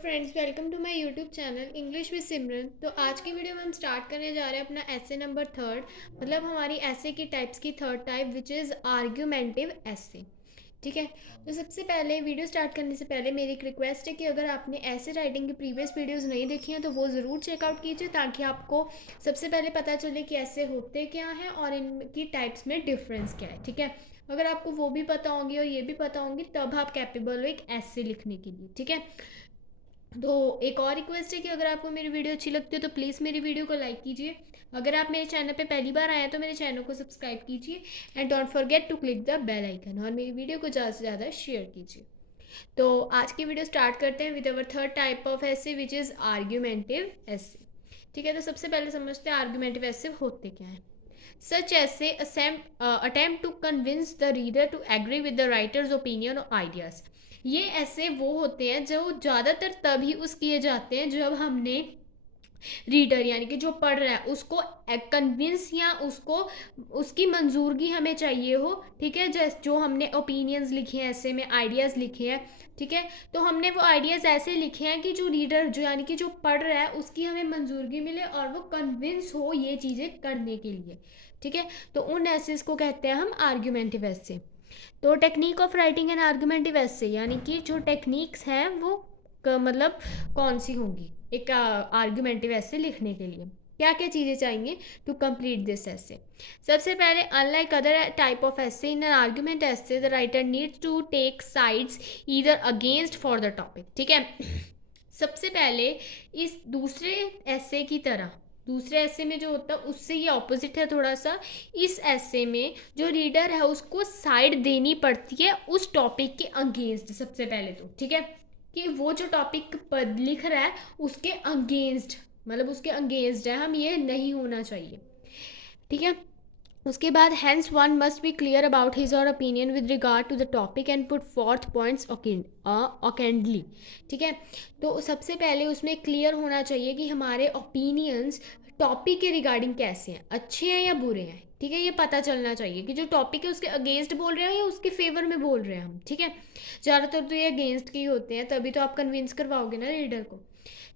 Friends, welcome to my YouTube channel English with Simran. तो आज की वीडियो में हम स्टार्ट करने जा रहे हैं अपना ऐसे नंबर थर्ड, मतलब हमारी ऐसे की टाइप्स की थर्ड टाइप विच इज़ आर्ग्यूमेंटिव ऐसे। ठीक है। तो सबसे पहले वीडियो स्टार्ट करने से पहले मेरी एक रिक्वेस्ट है कि अगर आपने ऐसे राइटिंग की प्रीवियस वीडियोस नहीं देखी हैं तो वो ज़रूर चेकआउट कीजिए, ताकि आपको सबसे पहले पता चले कि ऐसे होते क्या हैं और इनकी टाइप्स में डिफरेंस क्या है। ठीक है। अगर आपको वो भी पता होंगी और ये भी पता होंगी तब आप कैपेबल हो एक ऐसे लिखने के लिए। ठीक है। तो एक और रिक्वेस्ट है कि अगर आपको मेरी वीडियो अच्छी लगती है तो प्लीज़ मेरी वीडियो को लाइक कीजिए। अगर आप मेरे चैनल पे पहली बार आए हैं तो मेरे चैनल को सब्सक्राइब कीजिए and don't forget to click the bell icon, और मेरी वीडियो को ज़्यादा से ज़्यादा शेयर कीजिए। तो आज की वीडियो स्टार्ट करते हैं with our third type of ऐसे विच इज़ आर्ग्यूमेंटिव ऐसे। ठीक है। तो सबसे पहले समझते हैं आर्ग्यूमेंटिव ऐसे होते क्या हैं। Such essays attempt to convince the reader to agree with the writer's opinion और आइडियाज़। ये ऐसे वो होते हैं जो ज़्यादातर तभी यूज़ किए जाते हैं जब हमने रीडर यानी कि जो पढ़ रहा है उसको कन्विंस या उसको उसकी मंजूरगी हमें चाहिए हो। ठीक है। जैसे जो हमने ओपिनियंस लिखे हैं, ऐसे में आइडियाज़ लिखे हैं। ठीक है। तो हमने वो आइडियाज़ ऐसे लिखे हैं कि जो रीडर जो यानी कि जो पढ़ रहा है उसकी हमें मंजूरगी मिले और वो कन्विंस हो ये चीज़ें करने के लिए। ठीक है। तो उन एसेस को कहते हैं हम आर्ग्यूमेंटिव एसे। तो टेक्निक ऑफ राइटिंग एंड आर्गुमेंटिव ऐसे यानी कि जो टेक्निक्स हैं वो मतलब कौन सी होंगी एक आर्गुमेंटिव ऐसे लिखने के लिए, क्या क्या चीज़ें चाहिए टू कंप्लीट दिस ऐसे। सबसे पहले, unlike other type of essays, in an argument essays the writer needs to take sides either against for the topic. ठीक है। सबसे पहले इस दूसरे ऐसे की तरह, दूसरे ऐसे में जो होता है उससे ये ऑपोजिट है थोड़ा सा। इस ऐसे में जो रीडर है उसको साइड देनी पड़ती है उस टॉपिक के अगेंस्ट सबसे पहले तो। ठीक है। कि वो जो टॉपिक लिख रहा है उसके अगेंस्ट, मतलब उसके अगेंस्ट है हम, ये नहीं होना चाहिए। ठीक है। उसके बाद hence one must be clear about his or opinion with regard to the topic and put forth points ओकेंडली। ठीक है। तो सबसे पहले उसमें क्लियर होना चाहिए कि हमारे ओपिनियंस टॉपिक के रिगार्डिंग कैसे हैं, अच्छे हैं या बुरे हैं। ठीक है। ये पता चलना चाहिए कि जो टॉपिक है उसके अगेंस्ट बोल रहे हैं या उसके फेवर में बोल रहे हैं हम। ठीक है। ज़्यादातर तो ये अगेंस्ट के ही होते हैं, तभी तो आप कन्विंस करवाओगे ना रीडर को।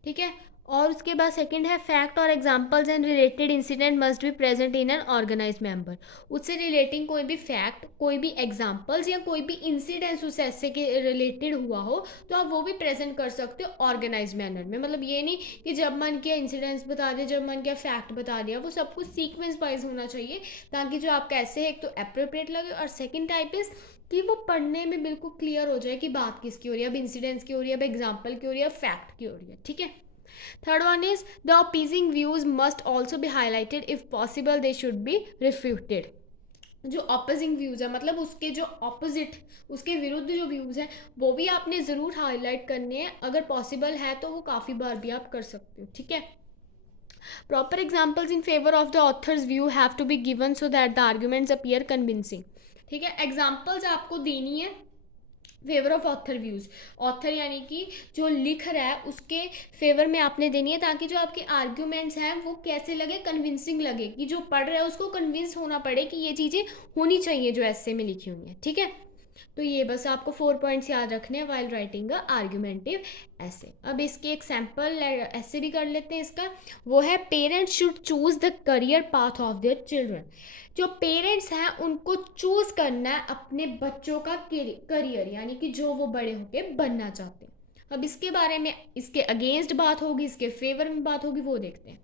ठीक है। और उसके बाद सेकंड है फैक्ट और examples and related incident must be present in an organise member. उससे रिलेटिंग कोई भी फैक्ट, कोई भी एग्जांपल्स या कोई भी इंसिडेंट्स उस ऐसे के रिलेटेड हुआ हो तो आप वो भी प्रेजेंट कर सकते हो ऑर्गेनाइज मैनर में। मतलब ये नहीं कि जब मन किया इंसिडेंट्स बता दिया, जब मन किया फैक्ट बता दिया, वो सब कुछ सीक्वेंस वाइज होना चाहिए ताकि जो आपका ऐसे है एक तो अप्रोप्रिएट लगे, और सेकेंड टाइप इज कि वो पढ़ने में बिल्कुल क्लियर हो जाए कि बात किसकी हो रही है, अब इंसिडेंट्स की हो रही है, अब एग्जाम्पल की हो रही है, फैक्ट की हो रही है। ठीक है। Third one is the opposing views must also be highlighted. If possible, they should be refuted. जो ऑपोजिंग व्यूज़ है मतलब उसके जो ऑपोजिट, उसके विरुद्ध जो व्यूज़ हैं वो भी आपने ज़रूर हाईलाइट करने हैं। अगर पॉसिबल है तो वो काफ़ी बार भी आप कर सकते हो। ठीक है। Proper examples in favour of the author's view have to be given so that the arguments appear convincing. ठीक है। एग्जाम्पल्स आपको देनी है favour of author views, author यानी कि जो लिख रहा है उसके फेवर में आपने देनी है ताकि जो आपके आर्ग्यूमेंट्स हैं वो कैसे लगे, कन्विंसिंग लगे, कि जो पढ़ रहा है उसको कन्विंस होना पड़े कि ये चीज़ें होनी चाहिए जो ऐसे में लिखी हुई हैं। ठीक है। तो ये बस आपको 4 पॉइंट्स याद रखने हैं वाइल राइटिंग अ आर्ग्यूमेंटिव ऐसे। अब इसके एक सैम्पल ऐसे भी कर लेते हैं इसका। वो है parents should choose the career path of their children. जो पेरेंट्स हैं उनको चूज करना है अपने बच्चों का करियर, यानी कि जो वो बड़े होके बनना चाहते हैं। अब इसके बारे में इसके अगेंस्ट बात होगी, इसके फेवर में बात होगी, वो देखते हैं।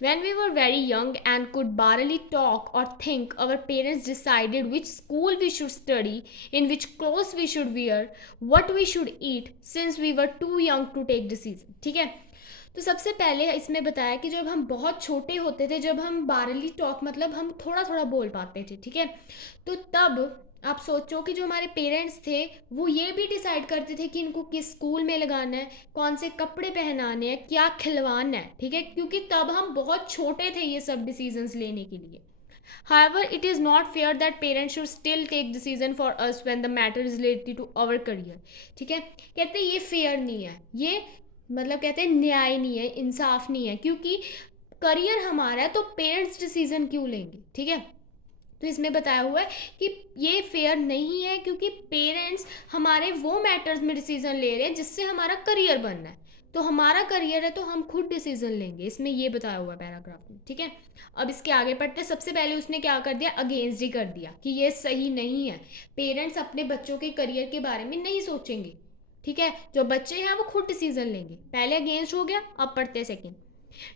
When we were very young and could barely talk or think, our parents decided which school we should study, in which clothes we should wear, what we should eat, since we were too young to take decision. ठीक है। तो सबसे पहले इसमें बताया कि जब हम बहुत छोटे होते थे, जब हम बारली टॉक मतलब हम थोड़ा थोड़ा बोल पाते थे। ठीक है। तो तब आप सोचो कि जो हमारे पेरेंट्स थे वो ये भी डिसाइड करते थे कि इनको किस स्कूल में लगाना है, कौन से कपड़े पहनाने हैं, क्या खिलवाना है। ठीक है। क्योंकि तब हम बहुत छोटे थे ये सब डिसीजंस लेने के लिए। However, it is not fair that parents should still take decision for us when the matter is related to our career. ठीक है। कहते हैं ये फेयर नहीं है, ये मतलब कहते हैं न्याय नहीं है, इंसाफ नहीं है, क्योंकि करियर हमारा है तो पेरेंट्स डिसीजन क्यों लेंगे। ठीक है। तो इसमें बताया हुआ है कि ये फेयर नहीं है क्योंकि पेरेंट्स हमारे वो मैटर्स में डिसीजन ले रहे हैं जिससे हमारा करियर बनना है। तो हमारा करियर है तो हम खुद डिसीजन लेंगे, इसमें ये बताया हुआ है पैराग्राफ में, ठीक है। अब इसके आगे पढ़ते हैं। सबसे पहले उसने क्या कर दिया, अगेंस्ट ही कर दिया कि ये सही नहीं है, पेरेंट्स अपने बच्चों के करियर के बारे में नहीं सोचेंगे, ठीक है, जो बच्चे हैं वो खुद डिसीजन लेंगे। पहले अगेंस्ट हो गया, अब पढ़ते हैं second.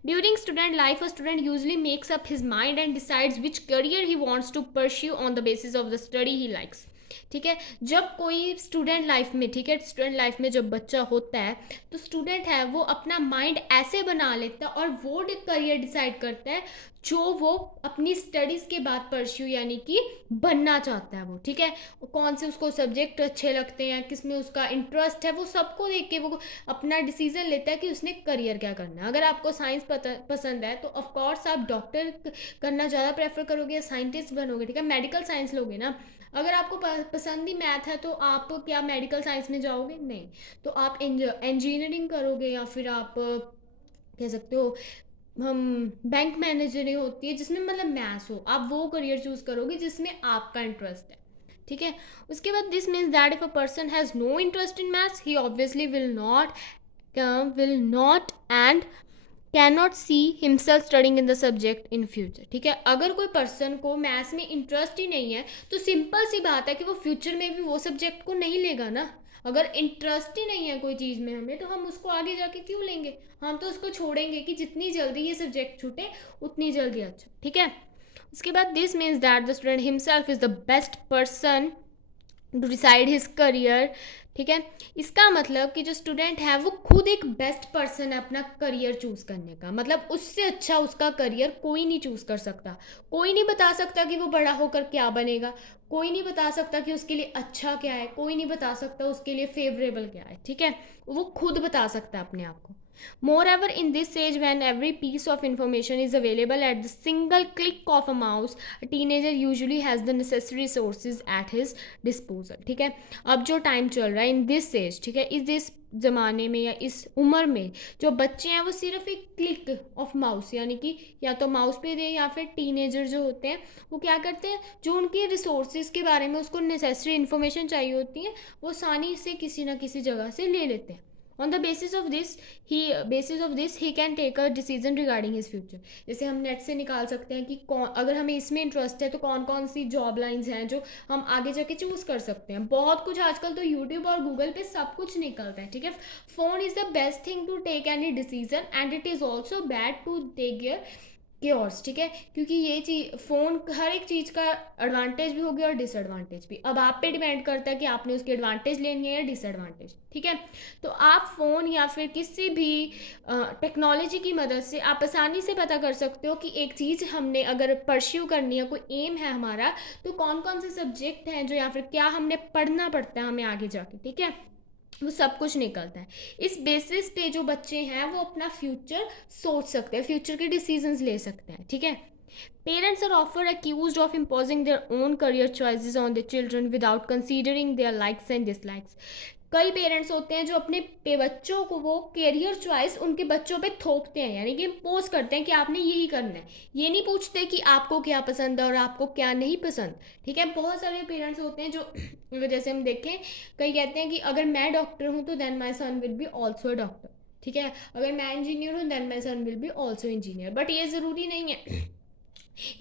During student life, a student usually makes up his mind and decides which career he wants to pursue on the basis of the study he likes. ठीक है, जब कोई स्टूडेंट लाइफ में, ठीक है, स्टूडेंट लाइफ में जब बच्चा होता है तो स्टूडेंट है वो अपना माइंड ऐसे बना लेता है और वो करियर डिसाइड करता है जो वो अपनी स्टडीज़ के बाद परस्यू यानी कि बनना चाहता है वो, ठीक है। कौन से उसको सब्जेक्ट अच्छे लगते हैं, किस में उसका इंटरेस्ट है, वो सबको देख के वो अपना डिसीजन लेता है कि उसने करियर क्या करना है। अगर आपको साइंस पसंद है तो ऑफकोर्स आप डॉक्टर करना ज़्यादा प्रेफर करोगे या साइंटिस्ट बनोगे, ठीक है, मेडिकल साइंस लोगे ना। अगर आपको पसंद ही मैथ है तो आप क्या मेडिकल साइंस में जाओगे, नहीं, तो आप इंजीनियरिंग करोगे या फिर आप कह सकते हो हम बैंक मैनेजर होती है जिसमें मतलब मैथ्स हो, आप वो करियर चूज करोगे जिसमें आपका इंटरेस्ट है, ठीक है। उसके बाद this means that if a person has no interest in maths he obviously will not and can not see himself studying in the subject in future, ठीक है। अगर कोई पर्सन को मैथ्स में इंटरेस्ट ही नहीं है तो सिंपल सी बात है कि वो फ्यूचर में भी वो सब्जेक्ट को नहीं लेगा ना। अगर इंटरेस्ट ही नहीं है कोई चीज़ में हमें तो हम उसको आगे जाके क्यों लेंगे, हम तो उसको छोड़ेंगे कि जितनी जल्दी ये सब्जेक्ट छूटे उतनी जल्दी अच्छा, ठीक है। उसके बाद this means that the student himself is the best person to decide his career, ठीक है। इसका मतलब कि जो स्टूडेंट है वो खुद एक बेस्ट पर्सन है अपना करियर चूज़ करने का, मतलब उससे अच्छा उसका करियर कोई नहीं चूज़ कर सकता। कोई नहीं बता सकता कि वो बड़ा होकर क्या बनेगा, कोई नहीं बता सकता कि उसके लिए अच्छा क्या है, कोई नहीं बता सकता उसके लिए फेवरेबल क्या है, ठीक है, वो खुद बता सकता है अपने आप को। Moreover, in this age when every piece of information is available at the single click of a mouse, a teenager usually has the necessary sources at his disposal, ठीक है। अब जो टाइम चल रहा है इन दिस एज, ठीक है, इस ज़माने में या इस उम्र में जो बच्चे हैं वो सिर्फ एक क्लिक ऑफ माउस यानी कि या तो माउस पे दे या फिर टीनेजर जो होते हैं वो क्या करते हैं, जो उनके रिसोर्सेज के बारे में उसको नेसेसरी इन्फॉर्मेशन चाहिए होती है वो आसानी से किसी ना किसी जगह से ले लेते हैं। On the basis of this he can take a decision regarding his future। जैसे हम नेट से निकाल सकते हैं कि कौन, अगर हमें इसमें इंटरेस्ट है तो कौन कौन सी जॉब लाइंस हैं जो हम आगे जाके चूज़ कर सकते हैं। बहुत कुछ आजकल तो यूट्यूब और गूगल पे सब कुछ निकलता है, ठीक है। Phone is the best thing to take any decision and it is also bad to take your cares, ठीक है, क्योंकि ये चीज़ फ़ोन हर एक चीज़ का एडवांटेज भी हो गया और डिसएडवांटेज भी। अब आप पे डिपेंड करता है कि आपने उसके एडवांटेज लेनी है या डिसएडवांटेज, ठीक है। तो आप फ़ोन या फिर किसी भी टेक्नोलॉजी की मदद से आप आसानी से पता कर सकते हो कि एक चीज़ हमने अगर परस्यू करनी है, कोई एम है हमारा, तो कौन कौन से सब्जेक्ट हैं जो या फिर क्या हमने पढ़ना पड़ता है हमें आगे जाके, ठीक है, वो सब कुछ निकलता है। इस बेसिस पे जो बच्चे हैं वो अपना फ्यूचर सोच सकते हैं, फ्यूचर के डिसीजंस ले सकते हैं, ठीक है। Parents are offer accused of imposing their own career choices on their children without considering their likes and dislikes। कई पेरेंट्स होते हैं जो अपने बच्चों को वो कैरियर चॉइस उनके बच्चों पे थोपते हैं, यानी कि इम्पोज करते हैं कि आपने यही करना है, ये नहीं पूछते कि आपको क्या पसंद है और आपको क्या नहीं पसंद, ठीक है। बहुत सारे पेरेंट्स होते हैं जो जैसे हम देखें, कई कहते हैं कि अगर मैं डॉक्टर हूँ तो then my son will be also a doctor, ठीक है, अगर मैं इंजीनियर हूँ then my son will be also engineer. But ये ज़रूरी नहीं है,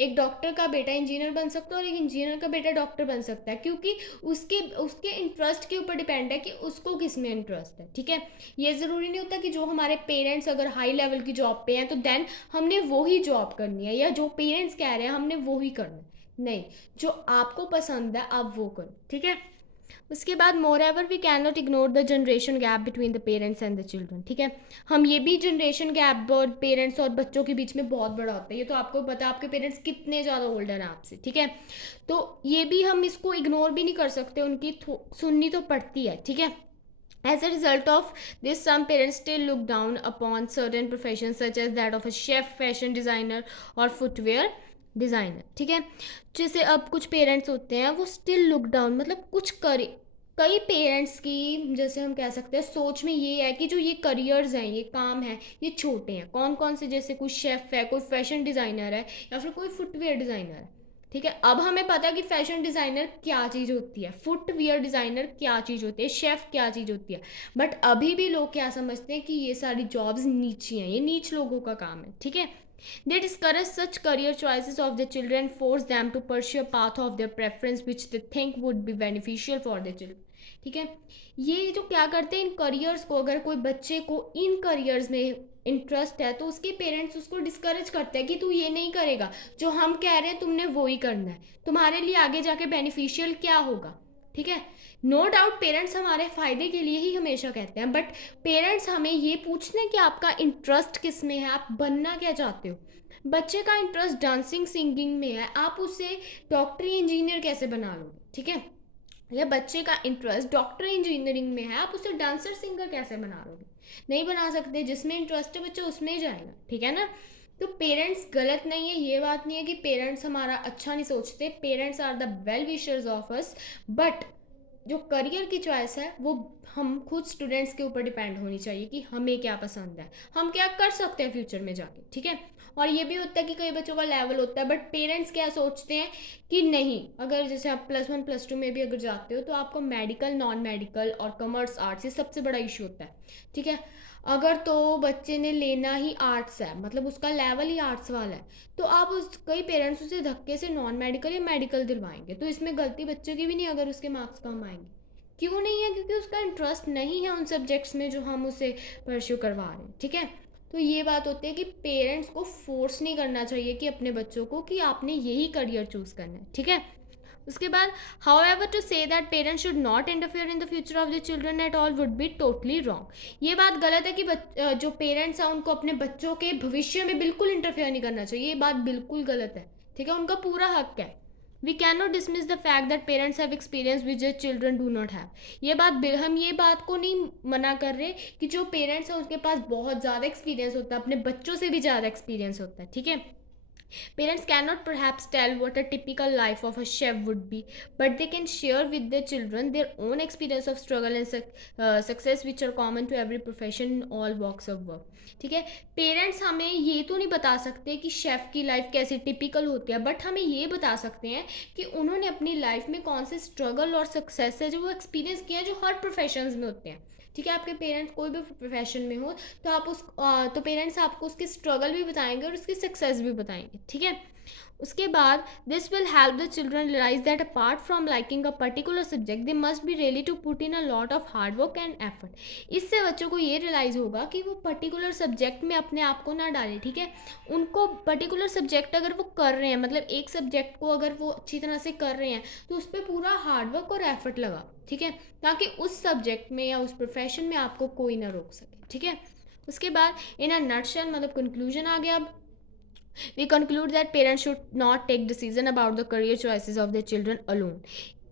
एक डॉक्टर का बेटा इंजीनियर बन सकता है और एक इंजीनियर का बेटा डॉक्टर बन सकता है, क्योंकि उसके उसके इंटरेस्ट के ऊपर डिपेंड है कि उसको किस में इंटरेस्ट है, ठीक है। ये ज़रूरी नहीं होता कि जो हमारे पेरेंट्स अगर हाई लेवल की जॉब पे हैं तो देन हमने वो ही जॉब करनी है, या जो पेरेंट्स कह रहे हैं हमने वो ही करना है, नहीं, जो आपको पसंद है आप वो करो, ठीक है। उसके बाद moreover we can not ignore the generation gap between the parents and the children, ठीक है। हम ये भी जनरेशन गैप और पेरेंट्स और बच्चों के बीच में बहुत बड़ा होता है, ये तो आपको पता है आपके पेरेंट्स कितने ज़्यादा ओल्डर हैं आपसे, ठीक है। तो ये भी हम इसको इग्नोर भी नहीं कर सकते, उनकी सुननी तो पड़ती है, ठीक है। As a result of this, some parents still look down upon certain professions such as that of a chef, fashion designer or footwear designer, ठीक है। जैसे अब कुछ पेरेंट्स होते हैं वो स्टिल लुक डाउन, मतलब कुछ करे, कई पेरेंट्स की जैसे हम कह सकते हैं सोच में ये है कि जो ये करियर्स हैं, ये काम हैं, ये छोटे हैं। कौन कौन से, जैसे कोई शेफ़ है, कोई फैशन डिज़ाइनर है या फिर कोई फुटवेयर डिज़ाइनर है, ठीक है, अब हमें पता है कि फैशन डिज़ाइनर क्या चीज़ होती है, फुटवियर डिज़ाइनर क्या चीज़ होती है, शेफ़ क्या चीज़ होती है। बट अभी भी लोग क्या समझते हैं कि ये सारी जॉब्स नीची हैं, ये नीच लोगों का काम है। ठीक है, they discourage such career choices of their children, force them to pursue a path of their preference which they think would be beneficial for their children. ठीक है, ये जो क्या करते हैं इन करियर्स को, अगर कोई बच्चे को इन करियर्स में इंटरेस्ट है तो उसके पेरेंट्स उसको डिस्करेज करते हैं कि तू ये नहीं करेगा, जो हम कह रहे हैं तुमने वो ही करना है, तुम्हारे लिए आगे जाके बेनिफिशियल क्या होगा। ठीक है, नो डाउट पेरेंट्स हमारे फ़ायदे के लिए ही हमेशा कहते हैं, बट पेरेंट्स हमें ये पूछते हैं कि आपका इंटरेस्ट किस में है, आप बनना क्या चाहते हो। बच्चे का इंटरेस्ट डांसिंग सिंगिंग में है, आप उसे डॉक्टर इंजीनियर कैसे बना लोगे। ठीक है, या बच्चे का इंटरेस्ट डॉक्टर इंजीनियरिंग में है, आप उसे डांसर सिंगर कैसे बना लोगे, नहीं बना सकते। जिसमें इंटरेस्ट है बच्चा उसमें ही जाएगा। ठीक है ना, तो पेरेंट्स गलत नहीं है, ये बात नहीं है कि पेरेंट्स हमारा अच्छा नहीं सोचते, parents are the well wishers of us, but जो करियर की चॉइस है वो हम खुद स्टूडेंट्स के ऊपर डिपेंड होनी चाहिए कि हमें क्या पसंद है, हम क्या कर सकते हैं फ्यूचर में जाके। ठीक है, और ये भी होता है कि कई बच्चों का लेवल होता है, बट पेरेंट्स क्या सोचते हैं कि नहीं, अगर जैसे आप +1 +2 में भी अगर जाते हो तो आपको मेडिकल नॉन मेडिकल और कॉमर्स आर्ट्स ये सबसे बड़ा इशू होता है। ठीक है, अगर तो बच्चे ने लेना ही आर्ट्स है, मतलब उसका लेवल ही आर्ट्स वाला है, तो आप उस कई पेरेंट्स उसे धक्के से नॉन मेडिकल या मेडिकल दिलवाएंगे, तो इसमें गलती बच्चे की भी नहीं अगर उसके मार्क्स कम आएंगे। क्यों नहीं है, क्योंकि उसका इंटरेस्ट नहीं है उन सब्जेक्ट्स में जो हम उसे परस्यू करवा रहे हैं। ठीक है, तो ये बात होती है कि पेरेंट्स को फोर्स नहीं करना चाहिए कि अपने बच्चों को कि आपने यही करियर चूज करना है। ठीक है, उसके बाद however to say that parents should not interfere in the future of the children at all would be totally wrong. ये बात गलत है कि जो पेरेंट्स हैं उनको अपने बच्चों के भविष्य में बिल्कुल इंटरफेयर नहीं करना चाहिए, ये बात बिल्कुल गलत है। ठीक है, उनका पूरा हक है। We can not dismiss the fact that parents have experience which their children do not have. ये बात हम ये बात को नहीं मना कर रहे कि जो पेरेंट्स हैं उसके पास बहुत ज़्यादा एक्सपीरियंस होता है, अपने बच्चों से भी ज़्यादा एक्सपीरियंस होता है। ठीक है, parents cannot perhaps tell what a typical life of a chef would be, but they can share with their children their own experience of struggle and success, which are common to every profession in all walks of work. ठीक है, parents हमें ये तो नहीं बता सकते कि chef की लाइफ कैसी टिपिकल होती है, बट हमें ये बता सकते हैं कि उन्होंने अपनी लाइफ में कौन से स्ट्रगल और सक्सेस है जो वो एक्सपीरियंस किया है, जो हर प्रोफेशंस में होते हैं। ठीक है, आपके पेरेंट्स कोई भी प्रोफेशन में हो तो आप तो पेरेंट्स आपको उसके स्ट्रगल भी बताएंगे और उसकी सक्सेस भी बताएंगे। ठीक है, उसके बाद this will help the children realise that apart from liking a particular subject they must be ready to put in a lot of hard work and effort. इससे बच्चों को ये रियलाइज़ होगा कि वो पर्टिकुलर सब्जेक्ट में अपने आप को ना डालें। ठीक है, उनको पर्टिकुलर सब्जेक्ट अगर वो कर रहे हैं, मतलब एक सब्जेक्ट को अगर वो अच्छी तरह से कर रहे हैं तो उस पर पूरा हार्ड वर्क और एफर्ट लगा। ठीक है, ताकि उस सब्जेक्ट में या उस प्रोफेशन में आपको कोई ना रोक सके। ठीक है, उसके बाद इन अ नटशल मतलब कंक्लूजन आ गया। अब we conclude that parents should not take decision about the career choices of their children alone.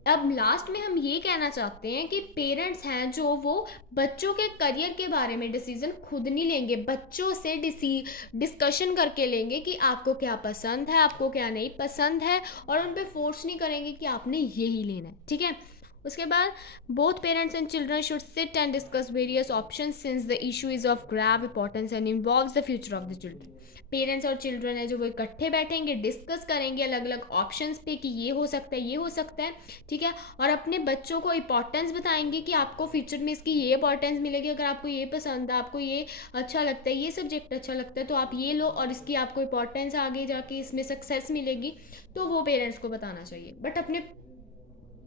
अब लास्ट में हम ये कहना चाहते हैं कि पेरेंट्स हैं जो वो बच्चों के करियर के बारे में डिसीजन खुद नहीं लेंगे, बच्चों से डिस्कशन करके लेंगे कि आपको क्या पसंद है, आपको क्या नहीं पसंद है, और उन पे फोर्स नहीं करेंगे कि आपने यही लेना है। ठीक है, उसके बाद both parents and children should sit and discuss various option since the issue is of grave importance and involves the future of the children. Parents और चिल्ड्रन है जो वो इकट्ठे बैठेंगे, डिस्कस करेंगे अलग अलग ऑप्शंस पे कि ये हो सकता है, ये हो सकता है। ठीक है, और अपने बच्चों को इंपॉर्टेंस बताएंगे कि आपको फ्यूचर में इसकी ये इंपॉर्टेंस मिलेगी, अगर आपको ये पसंद है, आपको ये अच्छा लगता है, ये सब्जेक्ट अच्छा लगता है, तो आप ये लो और इसकी आपको इंपॉर्टेंस आगे जाके इसमें सक्सेस मिलेगी, तो वो पेरेंट्स को बताना चाहिए। बट अपने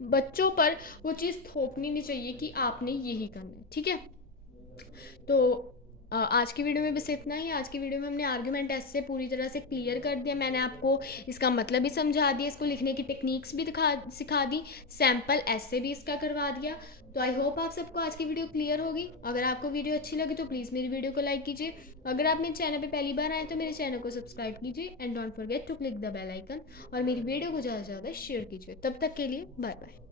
बच्चों पर वो चीज़ थोपनी नहीं चाहिए कि आपने यही करना है। ठीक है, तो आज की वीडियो में बस इतना ही। आज की वीडियो में हमने आर्ग्यूमेंट ऐसे पूरी तरह से क्लियर कर दिया, मैंने आपको इसका मतलब भी समझा दिया, इसको लिखने की टेक्निक्स भी सिखा दी, सैम्पल ऐसे भी इसका करवा दिया। तो आई होप आप सबको आज की वीडियो क्लियर होगी। अगर आपको वीडियो अच्छी लगी तो प्लीज़ मेरी वीडियो को लाइक कीजिए। अगर आप मेरे चैनल पे पहली बार आए तो मेरे चैनल को सब्सक्राइब कीजिए and don't forget to click the bell icon, और मेरी वीडियो को ज़्यादा से ज़्यादा शेयर कीजिए। तब तक के लिए बाय बाय।